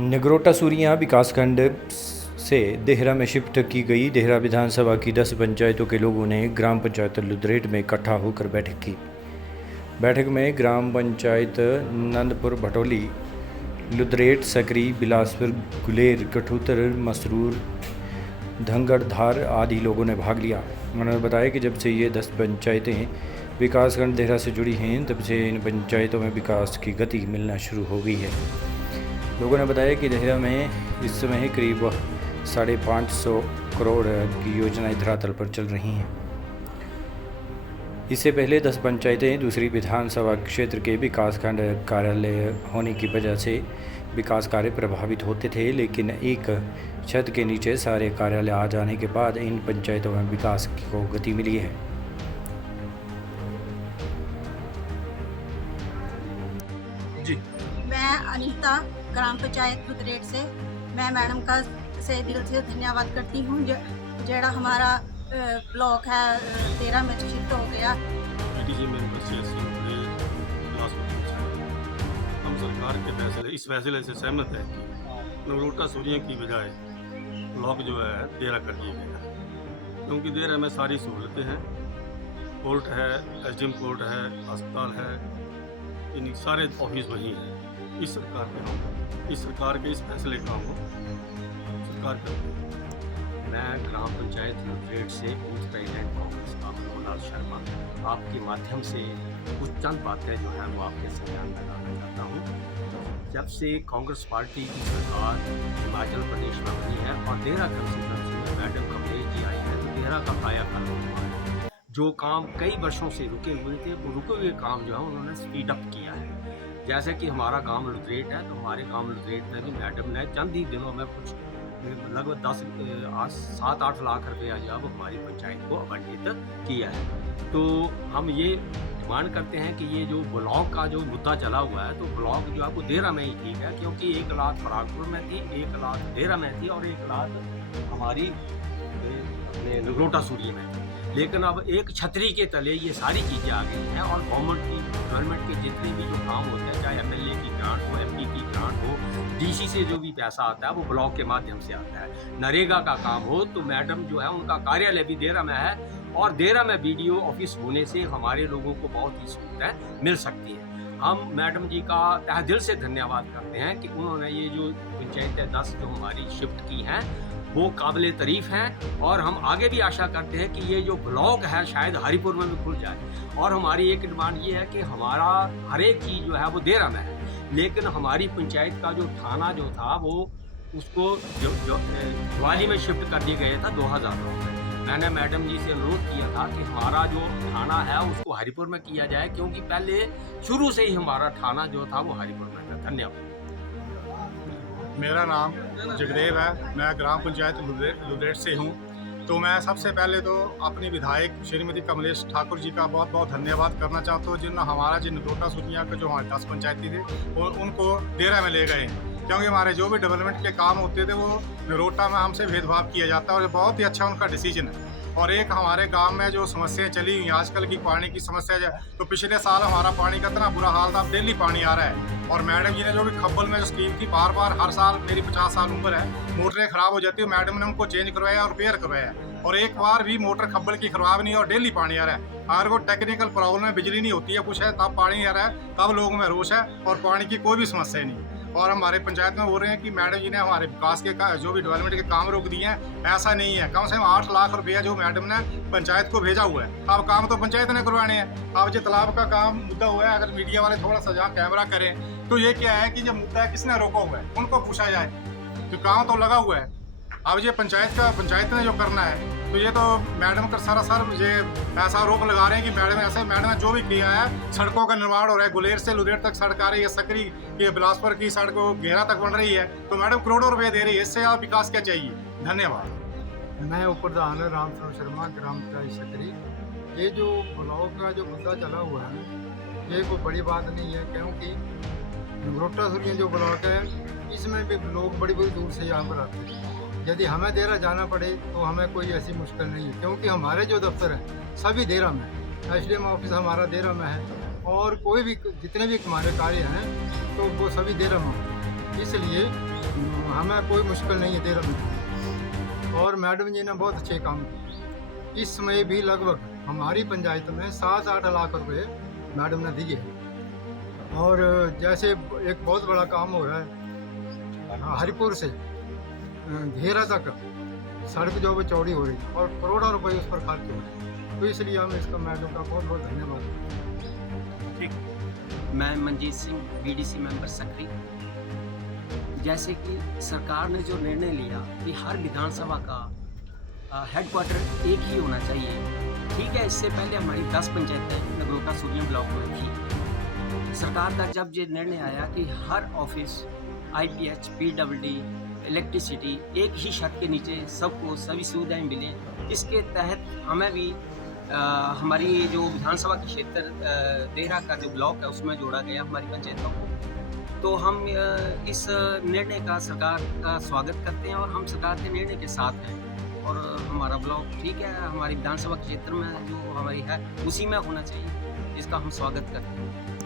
नगरोटा सूरियां विकासखंड से देहरा में शिफ्ट की गई। देहरा विधानसभा की 10 पंचायतों के लोगों ने ग्राम पंचायत लुदरेट में इकट्ठा होकर बैठक की। बैठक में ग्राम पंचायत नंदपुर भटोली, लुदरेट, सकरी, बिलासपुर, गुलेर, गठूतर, मसरूर, धंगड़धार आदि लोगों ने भाग लिया। उन्होंने बताया कि जब से ये 10 पंचायतें विकासखंड देहरा से जुड़ी हैं, तब से इन पंचायतों में विकास की गति मिलना शुरू हो गई है। लोगों ने बताया कि देहरा में इस समय करीब 550 करोड़ की योजनाएं धरातल पर चल रही हैं। इससे पहले 10 पंचायतें दूसरी विधानसभा क्षेत्र के विकासखंड कार्यालय होने की वजह से विकास कार्य प्रभावित होते थे, लेकिन एक छत के नीचे सारे कार्यालय आ जाने के बाद इन पंचायतों में विकास को गति मिली है। जी, मैं अनीता ग्राम पंचायत लुदरेट से मैं मैडम का से दिल से धन्यवाद करती हूँ। जेड़ा हमारा ब्लॉक है 13 में शिफ्ट हो गया। हम सरकार के फैसले इस फैसले से सहमत है कि नगरोटा सूरियां की बजाय ब्लॉक जो है देहरा कर दिया गया, क्योंकि देहरा में सारी सहूलतें हैं। कोर्ट है, एसडीएम कोर्ट है, अस्पताल है, इन सारे ऑफिस वहीं हैं। इस सरकार के इस फैसले का हम सरकार करती है। मैं ग्राम पंचायत लुदरेट से बूथ प्रेसिडेंट कांग्रेस का मनोहर शर्मा आपके माध्यम से कुछ चंद बातें जो हैं वो आपके संज्ञान में लाना चाहता हूँ। जब से कांग्रेस पार्टी की सरकार हिमाचल प्रदेश में बनी है और देहरा कंस्टिट्यूंसी में मैडम कमलेश जी आई हैं, तो देहरा का कायाकल्प हुआ है। जो काम कई वर्षों से रुके हुए थे, वो रुके हुए काम जो है उन्होंने स्पीड अप किया है। जैसे कि हमारा गांव लुदरेट है, तो हमारे गांव लुदरेट में भी मैडम ने चंद ही दिनों में कुछ लगभग 7-8 लाख रुपया जो है वो हमारी पंचायत को आवंटित किया है। तो हम ये डिमांड करते हैं कि ये जो ब्लॉक का जो मुद्दा चला हुआ है, तो ब्लॉक जो है वो देहरा में ही ठीक है, क्योंकि 1 लाख परागपुर में थी, 1 लाख देहरा में थी और 1 लाख हमारी अपने नगरोटा सूरियां में थी। लेकिन अब एक छतरी के तले ये सारी चीज़ें आ गई हैं और गवर्नमेंट के जितने भी जो काम होते हैं, चाहे एमएलए की ग्रांट हो, एमपी की ग्रांट हो, डीसी से जो भी पैसा आता है वो ब्लॉक के माध्यम से आता है। नरेगा का काम हो तो मैडम जो है उनका कार्यालय भी देहरा में है और देहरा में बीडीओ ऑफिस होने से हमारे लोगों को बहुत ही सहूलतें मिल सकती हैं। हम मैडम जी का तहे दिल से धन्यवाद करते हैं कि उन्होंने ये जो पंचायतें 10 जो हमारी शिफ्ट की हैं वो काबिले तारीफ़ हैं और हम आगे भी आशा करते हैं कि ये जो ब्लॉक है शायद हरिपुर में भी खुल जाए। और हमारी एक डिमांड ये है कि हमारा हर एक चीज़ जो है वो देहरा में है, लेकिन हमारी पंचायत का जो थाना जो था वो उसको जो ग्वाली में शिफ्ट कर दिया गया था 2009 में। मैंने मैडम जी से अनुरोध किया था कि हमारा जो थाना है उसको हरिपुर में किया जाए, क्योंकि पहले शुरू से ही हमारा थाना जो था वो हरिपुर में था। धन्यवाद। मेरा नाम जगदेव है, मैं ग्राम पंचायत लुदरेट से हूँ। तो मैं सबसे पहले तो अपनी विधायक श्रीमती कमलेश ठाकुर जी का बहुत बहुत धन्यवाद करना चाहता हूँ, जिन्होंने हमारा जो नगरोटा सूरियां का जो हमारे 10 पंचायती थे उनको देहरा में ले गए, क्योंकि हमारे जो भी डेवलपमेंट के काम होते थे वो नगरोटा में हमसे भेदभाव किया जाता है और बहुत ही अच्छा उनका डिसीजन है। और एक हमारे गांव में जो समस्याएं चली हुई आजकल की पानी की समस्या, तो पिछले साल हमारा पानी का इतना बुरा हाल था, अब डेली पानी आ रहा है। और मैडम जी ने जो भी खब्बल में जो स्कीम थी, बार बार हर साल, मेरी 50 साल उम्र है, मोटरें खराब हो जाती है, मैडम ने उनको चेंज करवाया और रिपेयर करवाया, और एक बार भी मोटर खब्बल की खराब नहीं है और डेली पानी आ रहा है। अगर वो टेक्निकल प्रॉब्लम है, बिजली नहीं होती है, कुछ है, तब पानी आ रहा है, तब लोगों में रोष है और पानी की कोई भी समस्या नहीं। और हमारे पंचायत में बोल रहे हैं कि मैडम जी ने हमारे विकास के जो भी डेवलपमेंट के काम रोक दिए हैं, ऐसा नहीं है। कम से कम 8 लाख रुपया जो मैडम ने पंचायत को भेजा हुआ है, अब काम तो पंचायत ने करवाने हैं। अब जो तालाब का काम मुद्दा हुआ है, अगर मीडिया वाले थोड़ा सा जहाँ कैमरा करें, तो ये क्या है कि जब मुद्दा है किसने रोका हुआ है उनको पूछा जाए, तो काम तो लगा हुआ है। अब ये पंचायत ने जो करना है, तो ये तो मैडम का सर ये ऐसा आरोप लगा रहे हैं कि मैडम ने जो भी किया है, सड़कों का निर्माण हो रहा है, गुलेर से लुदरेट तक सड़क आ रही है, सकरी की बिलासपुर की सड़क घेरा तक बन रही है, तो मैडम करोड़ों रुपए दे रही है। इससे आप विकास क्या चाहिए? धन्यवाद। मैं उपप्रधान रामस्वरूप शर्मा, ग्राम पंचायत सकरी। ये जो ब्लॉक का जो मुद्दा चला हुआ है, ये कोई बड़ी बात नहीं है, क्योंकि नगरोटा सूरियां जो ब्लॉक है इसमें भी लोग बड़ी बड़ी दूर से यहाँ पर आते हैं। यदि हमें देहरा जाना पड़े तो हमें कोई ऐसी मुश्किल नहीं है, क्योंकि हमारे जो दफ्तर हैं सभी देहरा में, एसडीएम ऑफिस हमारा देहरा में है और कोई भी जितने भी हमारे कार्य हैं तो वो सभी देहरा में होते हैं। इसलिए हमें कोई मुश्किल नहीं है देहरा में। और मैडम जी ने बहुत अच्छे काम किए। इस समय भी लगभग हमारी पंचायत में 7-8 लाख रुपए मैडम ने दिए। और जैसे एक बहुत बड़ा काम हो रहा है हरिपुर से घेरा तक सड़क जो है चौड़ी हो रही है और करोड़ों रुपए उस पर खर्च हो रहे हैं। तो इसलिए हम इसका मैडम का बहुत बहुत धन्यवाद। मैं मंजीत सिंह बीडीसी मेंबर सकरी। जैसे कि सरकार ने जो निर्णय लिया कि हर विधानसभा का हेडक्वार्टर एक ही होना चाहिए, ठीक है। इससे पहले हमारी 10 पंचायतें नगरोटा सूरियां ब्लॉक में थी। सरकार का जब ये निर्णय आया कि हर ऑफिस IPH PWD इलेक्ट्रिसिटी एक ही छत के नीचे सबको सभी सुविधाएं मिलें, इसके तहत हमें भी हमारी जो विधानसभा के क्षेत्र देहरा का जो ब्लॉक है उसमें जोड़ा गया हमारी पंचायतों को। तो हम इस निर्णय का सरकार का स्वागत करते हैं और हम सरकार के निर्णय के साथ हैं। और हमारा ब्लॉक ठीक है, हमारी विधानसभा क्षेत्र में जो हमारी है उसी में होना चाहिए, इसका हम स्वागत करते हैं।